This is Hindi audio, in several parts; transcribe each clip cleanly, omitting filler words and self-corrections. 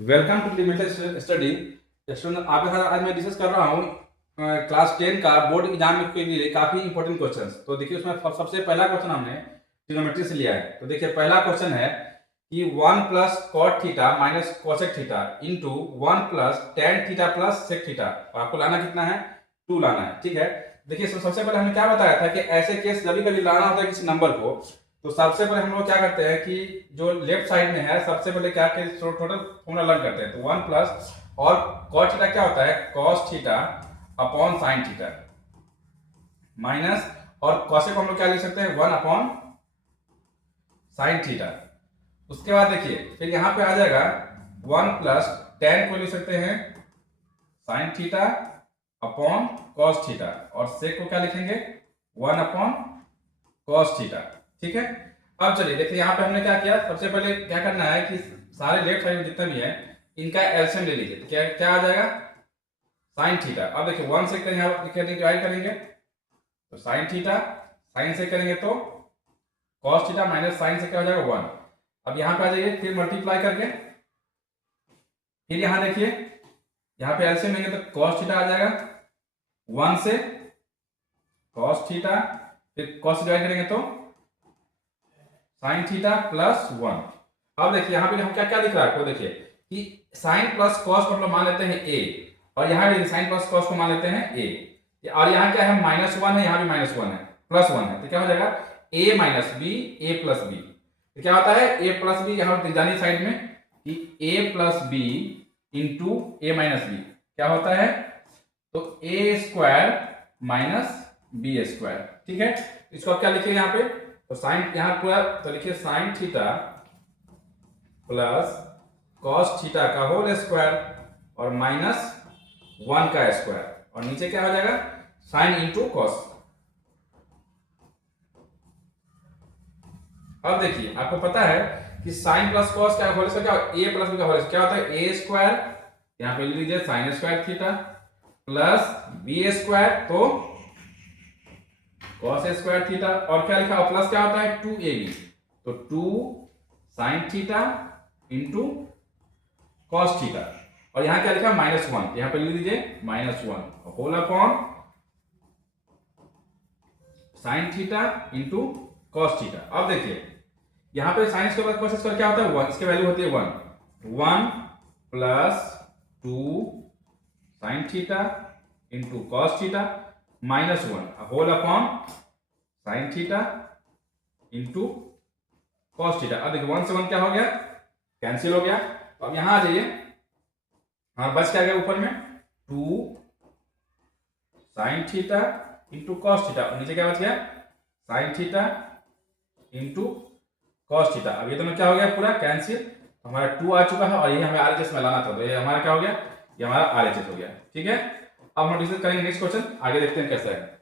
Welcome to limited study. Student आपके साथ आज मैं डिस्कस कर रहा हूँ क्लास 10 का बोर्ड एग्जाम के लिए काफी इंपॉर्टेंट क्वेश्चंस। तो देखिए उसमें सबसे पहला क्वेश्चन हमने ट्रिग्नोमेट्री से लिया है। तो देखिए पहला क्वेश्चन है कि 1 plus cot theta minus cosec theta into 1 plus tan theta plus sec theta. और आपको लाना कितना है? 2 लाना है। ठीक है, देखिए सबसे पहले हमने क्या बताया था कि ऐसे केस कभी कभी लाना होता है किसी नंबर को। तो सबसे पहले हम लोग क्या करते हैं कि जो लेफ्ट साइड में है सबसे पहले क्या टोटल फॉर्मूला लर्न करते हैं। तो 1 प्लस और कॉस थीटा क्या होता है? Cos theta upon sine theta minus और कॉसेक को हम लोग क्या लिख सकते हैं? 1 अपॉन साइन थीटा। उसके बाद देखिए फिर यहां पे आ जाएगा 1 प्लस टेन को लिख सकते हैं sine theta upon cos theta और सेक को क्या लिखेंगे? 1 अपॉन कॉस थीटा। ठीक है, अब चलिए देखिए यहाँ पे हमने क्या किया। सबसे पहले क्या करना है कि सारे लेफ्ट साइड में जितने भी है इनका एलसीएम ले लीजिए। तो क्या क्या आ जाएगा? Sine theta. अब देखिए 1 से करेंगे, आप डिवाइड करेंगे तो साइन थीटा, साइन से करेंगे तो कॉस थीटा माइनस साइन से क्या हो जाएगा? 1। अब यहाँ पे आ जाइए फिर मल्टीप्लाई करके फिर यहाँ देखिए यहाँ पे एलसीएम लेंगे तो कॉस थीटा आ जाएगा 1 से कॉस थीटा, फिर कॉस डिवाइड करेंगे तो साइन थीटा प्लस 1। अब देखिए यहाँ पे हम क्या क्या दिख रहा है आपको? देखिए कि साइन प्लस कॉस को हम लोग मान लेते हैं ए, और यहाँ भी साइन प्लस कॉस को मान लेते हैं ए, और यहाँ क्या है? -1 है, यहाँ भी -1 है, +1 है। तो क्या हो जाएगा? a minus B, A plus B. तो क्या होता है? a प्लस बी यहाँ जानी साइड में कि a plus B into A minus B क्या होता है? तो A square minus B square. ठीक है, इसको आप क्या लिखिए यहाँ पे? तो साइन यहां पूरा तो लिखिए sine theta plus cos theta का होल स्क्वायर और माइनस 1 का स्क्वायर, और नीचे क्या हो जाएगा? Sine into cos. अब देखिए आपको पता है कि साइन प्लस कॉस क्या होल स्क्वायर, क्या ए प्लस बी का होल क्या होता है? ए स्क्वायर, यहां पे लिख लीजिए sine square theta plus B square तो कॉस स्क्वायर थीटा, और क्या लिखा? प्लस क्या होता है? 2ab, तो 2 sine theta into cos theta, और यहां क्या लिखा? -1, यहां पे लिख दीजिए -1 whole upon sine theta into cos theta. अब देखिए यहां पे साइन के बाद कॉस स्क्वायर क्या होता है? 1, इसकी वैल्यू होती है 1 plus 2 sine theta into cos theta -1 whole upon sine theta into cos theta. अब देखिए 1 से 1 क्या हो गया? कैंसिल हो गया। तो अब यहां आ जाइए, हाँ बच क्या गया ऊपर में? 2 sine theta into cos theta, और नीचे क्या बच गया? Sign theta into cos theta. अब ये दोनों क्या हो गया? पूरा कैंसिल। हमारा 2 आ चुका है और ये हमें आरएचएस में लाना था, तो ये हमारा क्या हो गया? ये हमारा आरएचएस हो गया। ठीक है, अब हम डिस्कस करेंगे नेक्स्ट क्वेश्चन, आगे देखते हैं कैसा है।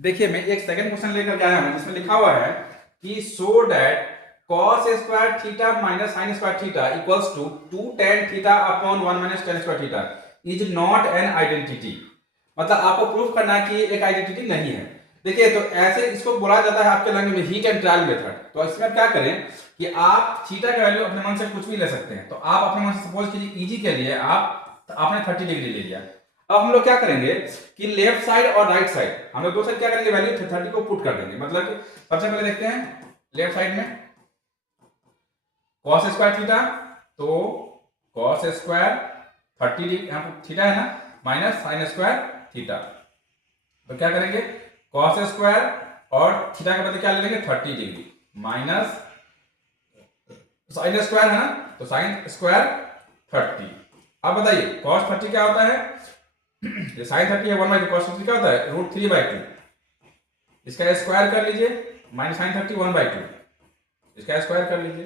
देखिए मैं एक सेकंड क्वेश्चन लेकर के आया हूं जिसमें लिखा हुआ है कि so that cos square theta minus sine square theta equals to 2 tan theta upon 1 minus tan square theta is not an identity. मतलब आपको प्रूफ करना है कि एक आइडेंटिटी नहीं है। देखिए तो ऐसे इसको बोला जाता है आपके लैंग्वेज में हीट एंड ट्रायल मेथड। तो इसमें क्या करें कि आप थीटा का वैल्यू अपने मन से कुछ भी ले सकते हैं। तो आप अपने मन से सपोज कीजिए इजी के लिए आपने 30 डिग्री ले लिया। अब हम लोग क्या करेंगे कि लेफ्ट साइड और राइट साइड हम लोग दो साइड क्या करेंगे? वैल्यू 30 को पुट कर देंगे। मतलब कि सबसे पहले देखते हैं लेफ्ट साइड में cos स्क्वायर थीटा, तो cos स्क्वायर 30 डिग्री, यहाँ पर थीटा है ना, माइनस साइन स्क्वायर थीटा। तो क्या करेंगे? cos स्क्वायर और थीटा के बदले क्या ले लेंगे? 30 डिग्री माइनस साइन स्क्वायर है ना, तो साइन स्क्वायर 30। अब बताइए cos 30 क्या होता है? ये साइन 30 है 1/2, cos 30 क्या होता है? √3/2। इसका स्क्वायर कर लीजिए, माइनस साइन 30 1/2, इसका स्क्वायर कर लीजिए।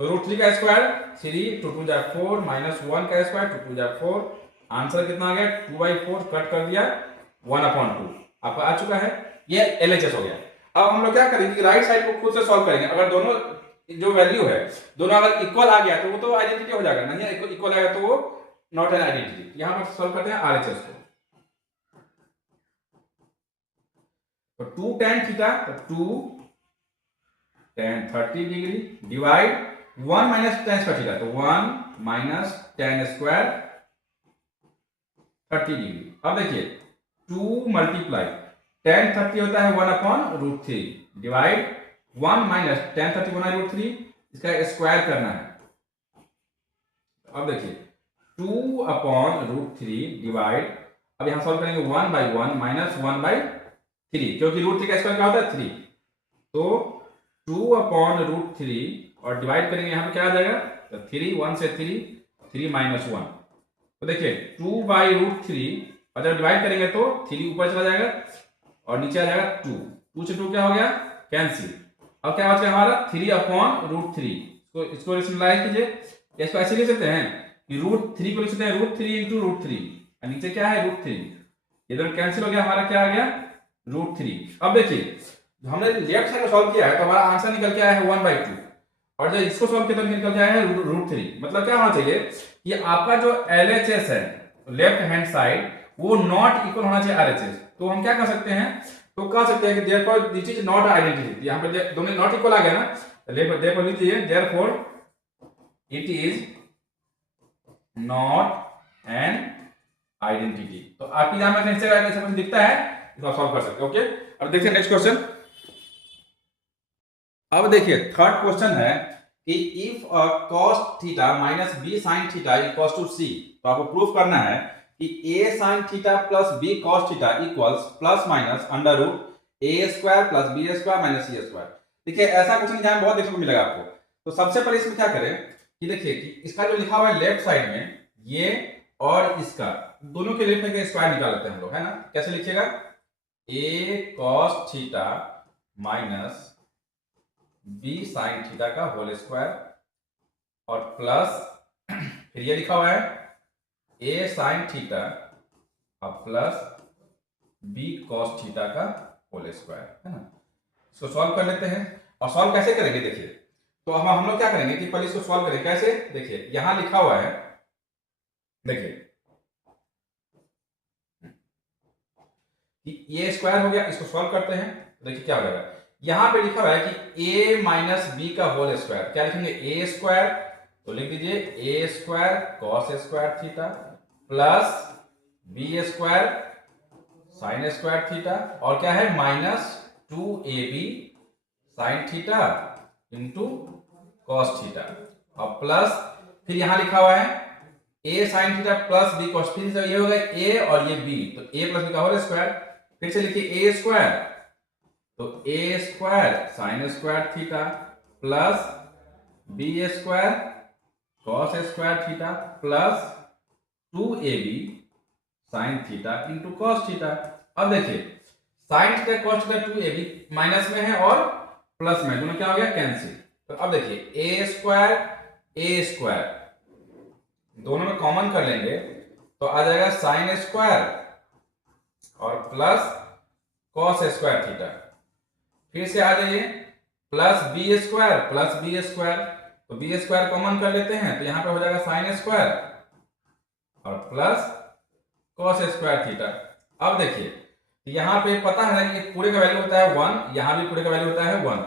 तो √3 का स्क्वायर 3, 2 2 जा 4, -1 का स्क्वायर 2 2 जा 4। आंसर कितना आ गया? 2/4 कट कर दिया 1/2 आपका आ चुका है। ये एलएचएस हो गया। अब हम लोग क्या करेंगे कि राइट साइड को खुद से सॉल्व करेंगे। अगर दोनों जो वैल्यू है दोनों अगर इक्वल आ गया तो वो तो आइडेंटिटी हो जाएगा, नहीं है इक्वल आएगा तो वो नॉट एन आइडेंटिटी। यहां पर सॉल्व करते हैं आरएचएस को। तो 2 tan थीटा, तो 2 tan 30 degree divide 1 minus tan square theta, तो 1 माइनस tan स्क्वायर 30 डिग्री। अब देखिए 2 मल्टीप्लाई tan 30 होता है 1/√3 डिवाइड 1 माइनस tan 30 1/√3, इसका स्क्वायर करना है। अब देखिए 2/√3 डिवाइड, अब यहां सॉल्व करेंगे 1/1 माइनस 1/3, क्योंकि √3 का स्क्वायर क्या होता है 3, तो 2/√3 और डिवाइड करेंगे यहाँ पे क्या आ जाएगा, तो 3 1 से 3 3 माइनस 1, तो देखिए 2/√3 और जब डिवाइड करेंगे तो 3 ऊपर चला जाएगा और नीचे आ जाएगा 2, 2 से 2 क्या हो गया कैंसिल। अब क्या बचा हमारा 3/√3, तो इसको रेशनलाइज कीजिए, इसको ऐसे लिख सकते हैं कि √3 को लिख सकते हैं √3 इंटू √3, और नीचे क्या है √3, ये दोनों कैंसिल हो गया, हमारा क्या आ गया √3। अब देखिए हमने लेफ्ट साइड को सॉल्व किया है तो हमारा आंसर निकल के आया है 1/2, और जब इसको सॉल्व किया तो निकल के आया है √3। मतलब क्या होना चाहिए कि आपका जो LHS है लेफ्ट हैंड साइड वो नॉट इक्वल होना चाहिए RHS। तो हम क्या कर सकते हैं, तो कह सकते हैं कि therefore this is not identity, यहाँ पे दोनों नॉट इक्वल आ गया ना, देयरफॉर लीजिए therefore it is not an identity. तो आपकी एग्जाम में कैसे कुछ दिखता है, इसको आप सॉल्व कर सकते हैं। ओके, अब देखिए नेक्स्ट क्वेश्चन। अब देखिए थर्ड क्वेश्चन है कि if cos theta minus b sin theta equals to c, तो आपको प्रूफ करना है कि a sin theta plus b cos theta equals plus minus √a² plus b² minus c²। देखिए ऐसा क्वेश्चन एग्जाम में बहुत देखने को मिलेगा आपको। तो सबसे पहले इसमें क्या करें कि देखिए कि इसका जो लिखा हुआ है लेफ्ट साइड में ये और इसका दोनों के लेफ्ट का स्क्वायर निकाल लेते हैं हम लोग, है ना। कैसे लिखिएगा, a cos theta minus b sin theta का होल स्क्वायर और प्लस फिर ये लिखा हुआ है a sin थीटा और प्लस b cos थीटा का होल स्क्वायर, है ना। इसको सॉल्व कर लेते हैं, और सॉल्व कैसे करेंगे देखिए, तो हम लोग क्या करेंगे कि पहले इसको सॉल्व करें। कैसे, देखिए यहां लिखा हुआ है, देखिए कि ये स्क्वायर हो गया, इसको सॉल्व करते हैं तो देखिए क्या हो जाएगा। यहां पे लिखा हुआ है कि a माइनस बी का होल स्क्वायर, क्या लिखेंगे a स्क्वायर, तो लिख दीजिए a² cos² theta plus b² sin² theta, और क्या है minus 2ab sin theta into cos theta, और प्लस फिर यहां लिखा हुआ है a sin theta plus b cos, फिर ये होगा a और ये b, तो a प्लस b का होल स्क्वायर, फिर से लिखिए a स्क्वायर, तो a² sin² theta plus b² cos² theta plus 2ab sin theta into cos theta. अब देखिए sin theta cos theta 2ab minus में है और प्लस में, दोनों क्या हो गया कैंसिल। तो अब देखिए a² दोनों में कॉमन कर लेंगे तो आ जाएगा sin² और प्लस cos² थीटा, फिर से आ जाइए प्लस b² तो b² कॉमन कर लेते हैं तो यहां पे हो जाएगा sin² और प्लस cos² थीटा। अब देखिए यहां पे पता है ना कि पूरे का वैल्यू होता है 1, यहां भी पूरे का वैल्यू होता है 1,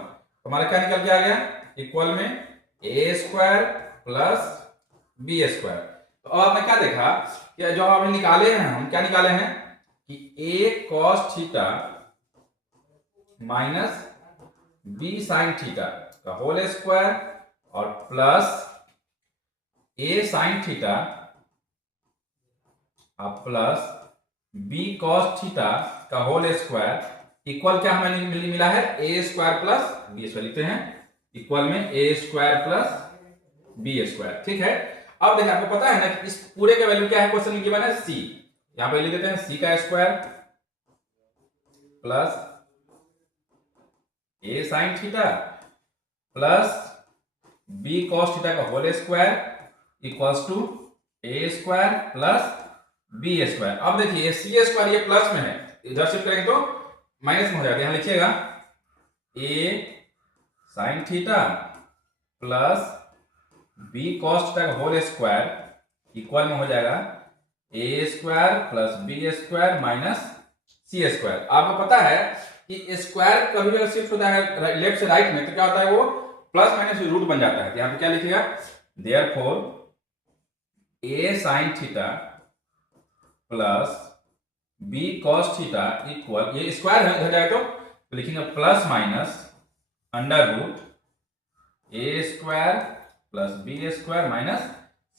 तो हमारा क्या निकल के आ गया इक्वल में a² प्लस b²। तो अब आपने क्या देखा कि जो हमने निकाले हैं, हम क्या निकाले हैं कि a cos theta minus b sin theta का होल स्क्वायर और प्लस a sin थीटा और प्लस b cos थीटा का होल स्क्वायर इक्वल क्या हमें मिला है a² प्लस b², लिखते हैं इक्वल में a² प्लस b²। ठीक है, अब देखिए आपको पता है ना कि इस पूरे का वैल्यू क्या है, क्वेश्चन में गिवन है c, यहां पे लिख देते हैं c का square plus a sin theta plus b cos theta का whole square equals to a² plus b²। अब देखिए c² ये प्लस में है, इधर शिफ्ट करेंगे तो माइनस में हो जाएगा, यहां लिखिएगा a sin theta plus b cos theta का होल स्क्वायर इक्वल में हो जाएगा a² plus b² minus c²। आपको पता है कि स्क्वायर कभी भी शिफ्ट होता है लेफ्ट से राइट में तो क्या होता है, वो प्लस माइनस रूट बन जाता है। तो यहाँ पे क्या लिखेगा, therefore a sin theta plus b cos theta equal, ये स्क्वायर है इधर जाए तो लिखेंगे plus minus under root a square plus b square minus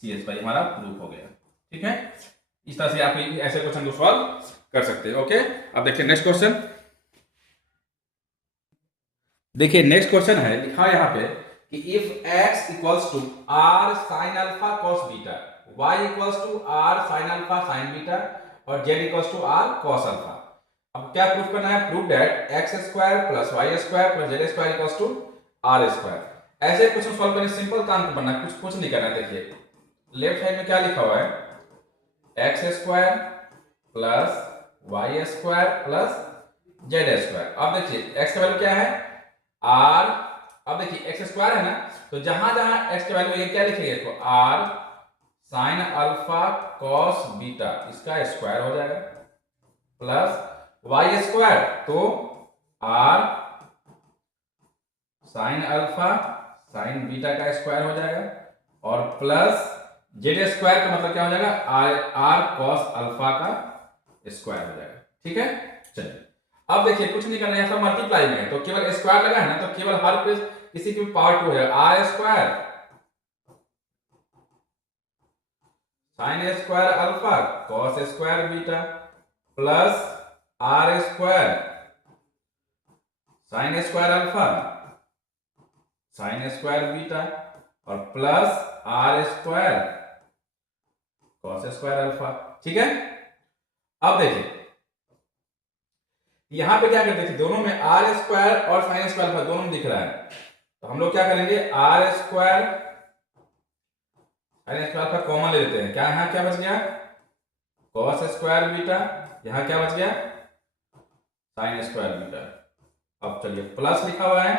C square, हमारा प्रूफ हो गया। ठीक है, इस तरह से आप ऐसे क्वेश्चन को सॉल्व कर सकते हैं। ओके, अब देखिए नेक्स्ट क्वेश्चन। देखिए नेक्स्ट क्वेश्चन है, लिखा है यहाँ पे कि if x equals to r sin alpha cos beta, y equals to r sin alpha sin beta और z equals to r cos alpha. अब क्या प्रूफ करना है, prove that x square plus y square plus z square equals to r square. ऐसे क्वेश्चन सॉल्व करने सिंपल काम करना, कुछ नहीं करना है। देखिए लेफ्ट साइड में क्या लिखा हुआ है, X square plus Y square plus Z square. अब देखिए एक्स का वैल्यू क्या है, आर। अब देखिए एक्स स्क्वायर है ना, तो जहां जहां एक्स का वैल्यू क्या लिखेंगे, तो R sine alpha cos beta, इसका स्क्वायर हो जाएगा, प्लस वाई स्क्वायर तो R sine alpha sine beta का स्क्वायर हो जाएगा, और प्लस जेड स्क्वायर का मतलब क्या हो जाएगा, आर कॉस अल्फा का स्क्वायर हो जाएगा। ठीक है, चलिए अब देखिए कुछ नहीं करना है, सब मल्टीप्लाई में है तो केवल स्क्वायर लगा है ना, तो केवल हर पेज किसी की पावर 2 हो जाएगा, R square sine square alpha cos square beta plus R square sine square alpha sine square beta और plus R square cos square alpha. ठीक है, अब देखिए यहां पे क्या करते थे, दोनों में आर स्क्वायर और साइन स्क्वायर अल्फा दोनों दिख रहा है, तो हम लोग क्या करेंगे, R square sine square alpha common ले लेते हैं। क्या यहां क्या बच गया, कॉस स्क्वायर बीटा, यहां क्या बच गया, साइन स्क्वायर बीटा। अब चलिए प्लस लिखा हुआ है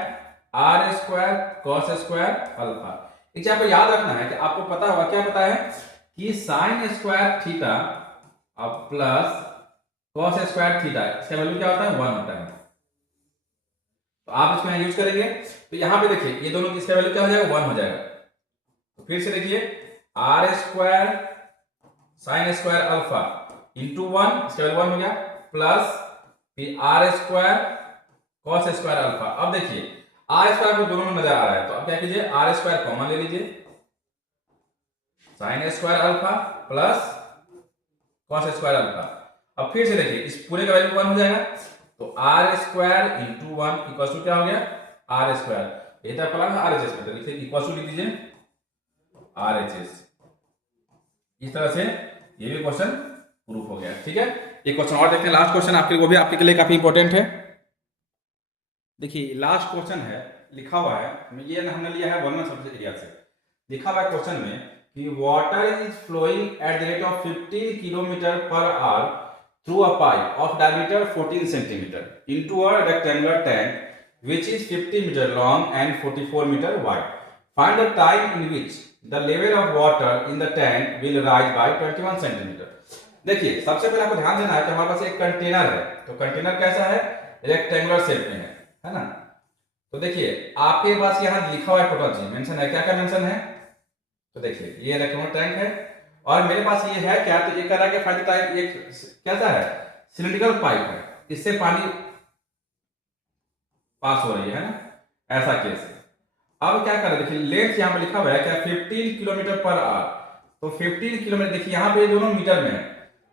R square cos square alpha. एक चीज आपको याद रखना है कि आपको पता होगा, क्या पता है कि साइन स्क्वायर थीटा अब प्लस कॉस स्क्वायर थीटा, इसका वैल्यू क्या होता है, 1 होता है। तो आप इसको यूज करेंगे, तो यहां पे देखिए ये दोनों इसका वैल्यू क्या हो जाएगा, 1 हो जाएगा। तो फिर से देखिए R square sine square alpha into 1, इसका वैल्यू 1 हो गया, प्लस फिर R square cos square alpha. अब देखिए आर स्क्वायर को दोनों में नजर आ रहा है, तो अब क्या कीजिए, आर स्क्वायर कॉमन ले लीजिए, sine square alpha plus cos square alpha. अब फिर से देखिए इस पूरे का वैल्यू 1 हो जाएगा, तो R square into 1 equal to क्या हो गया, आर स्क्वायर। ये तो पढ़ा ना आरएचएस में, तो लिखिए इक्वल टू लिख दीजिए आरएचएस। इस तरह से ये भी क्वेश्चन प्रूफ हो गया। ठीक है, एक क्वेश्चन और देखते हैं, लास्ट क्वेश्चन आपके, वो भी आपके लिए काफी इंपॉर्टेंट है। देखिए लास्ट क्वेश्चन है, लिखा हुआ है, ये हमने लिया है वर्मा सबसे एरिया से। लिखा हुआ है क्वेश्चन में कि water is flowing at the rate of 15 kilometre per hour through a pipe of diameter 14 centimetre into a rectangular tank which is 50 meter long and 44 meter wide. Find the time in which the level of water in the tank will rise by 21 centimeter. देखिए सबसे पहले आपको ध्यान देना है कि हमारे पास एक कंटेनर है, तो कंटेनर कैसा है, रेक्टेंगुलर शेप में है ना। तो देखिए आपके पास यहाँ लिखा हुआ है, टोटल चीज मेंशन है, क्या क्या मेंशन है, तो देखिए ये रेक्टेंगुलर टैंक है और मेरे पास ये है क्या, तो ये कह रहा है कि फाइंड द टाइम, एक कैसा है, सिलिंड्रिकल पाइप है, इससे पानी पास हो रही है ना, ऐसा केस है। अब क्या कर रहे हैं, देखिए लेंथ यहाँ पे लिखा हुआ है क्या, 15 किलोमीटर पर आवर, तो 15 किलोमीटर, देखिए यहाँ पे दोनों मीटर में है,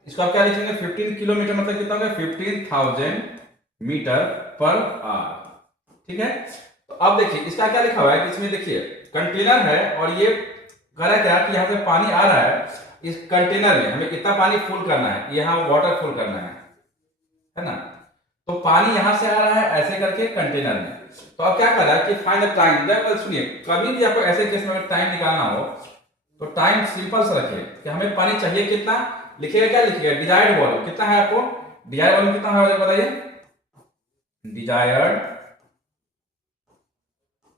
इसको आप क्या लिखेंगे, 15 किलोमीटर मतलब कितना होगा, 15,000 मीटर पर आवर। ठीक है, तो अब देखिए इसका क्या लिखा हुआ है कि इसमें देखिए कंटेनर है और ये कह रहा है क्या कि यहाँ से पानी आ रहा है, इस कंटेनर में हमें कितना पानी फुल करना है, यहाँ वाटर फुल करना है ना, तो पानी यहां से आ रहा है ऐसे करके कंटेनर में। तो अब क्या कर रहा है कि फाइंड द टाइम, देखो सुनिए कभी भी आपको ऐसे केस में टाइम निकालना हो तो टाइम सिंपल से रखिए कि हमें पानी चाहिए कितना, लिखिएगा क्या लिखिएगा, डिजायर्ड वॉल्यूम कितना है, आपको डिजायर्ड वॉल्यूम कितना है बताइए, डिजायर्ड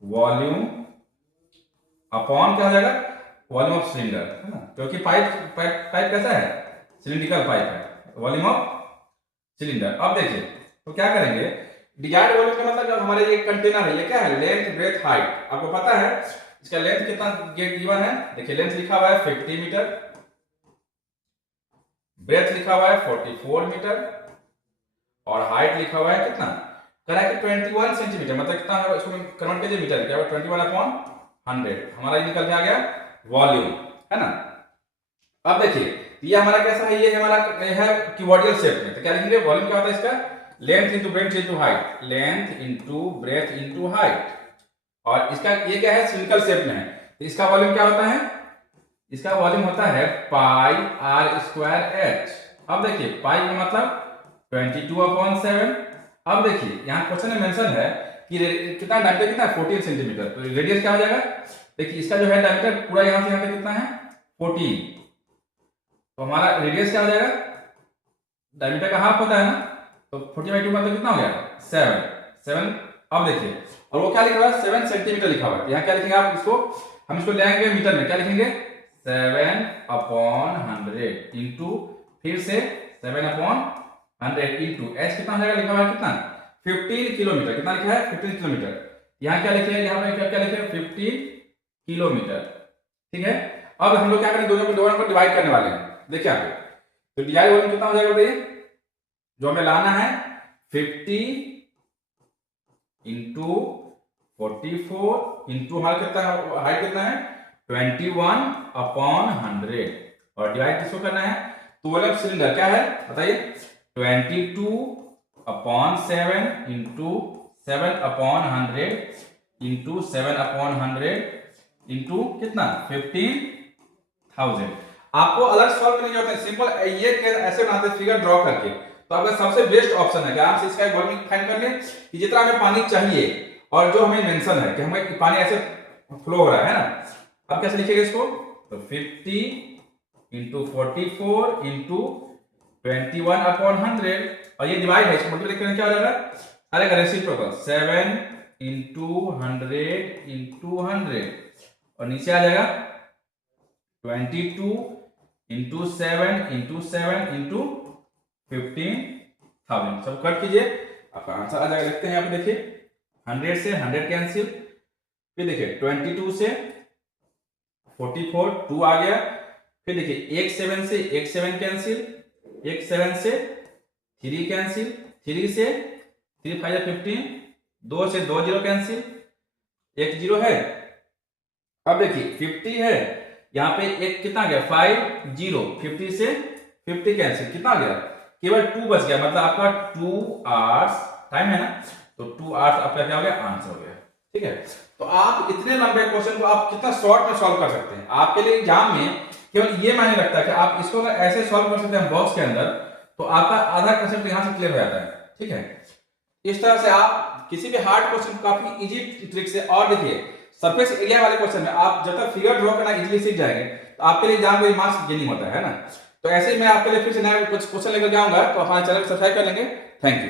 वॉल्यूम अपॉन क्या हो जाएगा, वॉल्यूम ऑफ सिलेंडर, है ना, क्योंकि पाइप कैसा है, सिलिंड्रिकल पाइप है, वॉल्यूम ऑफ सिलेंडर। अब देखिए तो क्या करेंगे, डिजायर्ड वॉल्यूम का मतलब जब हमारे ये कंटेनर है, ये क्या है, लेंथ ब्रेथ हाइट, आपको पता है इसका लेंथ कितना गिवन है, देखिए लेंथ लिखा हुआ है 50 मीटर, ब्रेथ लिखा हुआ है 44 मीटर और हाइट लिखा हुआ है कितना, कह रहा है कि 21 सेंटीमीटर, मतलब कितना है इसको कन्वर्ट कीजिए मीटर में, क्या होगा 21/100, हमारा ये निकल के आ गया वॉल्यूम, है ना। अब देखिए ये हमारा कैसा है, ये हमारा है क्यूबॉइडल शेप में, तो क्या लिखेंगे, वॉल्यूम क्या होता है इसका, length into breadth into height, length into breadth into height, और इसका ये क्या है, सिलिंड्रिकल शेप में है, तो इसका वॉल्यूम क्या होता है, इसका वॉल्यूम होता है पाई आर स्क्वायर एच। अब देखिए पाई का मतलब 22/7। अब देखिए यहाँ क्वेश्चन में मेंशन है कि कितना डायमीटर कितना है 14 सेंटीमीटर, तो रेडियस क्या हो जाएगा, देखिए इसका जो है डायमीटर पूरा यहाँ से यहाँ तक कितना है 14, तो हमारा रेडियस क्या हो जाएगा, डायमीटर का हाफ होता है ना, तो 40/2 मतलब कितना हो गया 7। अब देखिए और वो क्या लिखा हुआ है 7 सेंटीमीटर लिखा हुआ है, यहाँ क्या लिखेंगे आप इसको, हम इसको ले आएंगे मीटर में, क्या लिखेंगे 7/100 इंटू फिर से 7/100 इंटू एच कितना हो जाएगा, लिखा हुआ है कितना 15 किलोमीटर, कितना लिखा है 15 किलोमीटर, यहाँ क्या लिखे हैं, यहाँ पे क्या लिखे हैं 15 किलोमीटर, ठीक है। अब हम लोग क्या करेंगे, दोनों को डिवाइड करने वाले हैं, देखिए आप, तो डिवाइड वॉल्यूम कितना हो जाएगा बताइए, जो हमें लाना है 50 इंटू 44 इंटू हाइट कितना है, हाइट कितना है 21/100 और डिवाइड किसको करना है, 12 सिलेंडर क्या है बताइए 22/7 इंटू 7/100 इंटू 7/100 इंटू कितना 15,000। आपको अलग सॉल्व करने की जरूरत है, सिंपल ये ऐसे बनाते फिगर ड्रॉ करके, तो आपका सबसे बेस्ट ऑप्शन है कि आप इसका एक वॉल्यूम फाइंड कर लें कि जितना हमें पानी चाहिए और जो हमें मेंशन है कि हमें पानी ऐसे फ्लो हो रहा है ना। अब कैसे लिखेंगे इसको, तो 50 इंटू 44 इंटू 21/100 और ये डिवाइड है, इसको मल्टीप्लाई करने क्या हो जाएगा, अरे रेसिप्रोकल 7 इंटू 100 इंटू 100 और नीचे आ जाएगा 22 इंटू 7 इंटू 7 इंटू 15,000। सब कट कीजिए आपका आंसर आ जाएगा, लिखते हैं यहाँ पे देखिए 100 से 100 कैंसिल, फिर देखिए 22 से 44 2 आ गया, फिर देखिए 1 7 से 1 7 कैंसिल, 1 7 से 3 कैंसिल, 3 से 3 5 15, 2 से 2 0 कैंसिल, 1 0 है। अब देखिए 50 है, यहाँ पे एक कितना गया 5 0, 50 से 50 कैंसिल, कितना गया केवल 2 बच गया, मतलब आपका 2 आवर्स टाइम है ना, तो 2 आवर्स आपका क्या हो गया आंसर हो गया, ठीक है। तो आप इतने लंबे क्वेश्चन को आप कितना शॉर्ट में सॉल्व कर सकते हैं, आपके लिए एग्जाम में केवल ये मायने रखता है कि आप इसको अगर ऐसे सॉल्व कर सकते हैं बॉक्स के अंदर, तो आपका आधा कंसेप्ट यहाँ से क्लियर हो जाता है, ठीक है। इस तरह से आप किसी भी हार्ड क्वेश्चन को काफी इजी ट्रिक से, और देखिए सरफेस एरिया वाले क्वेश्चन में आप जब तक फिगर ड्रॉ करना इजीली सीख जाएंगे तो आपके लिए एग्जाम में मार्क्स गेनिंग होता है ना। तो ऐसे ही मैं आपके लिए फिर से नया कुछ क्वेश्चन लेकर जाऊंगा, तो हमारे चैनल को सब्सक्राइब कर लेंगे। Thank you.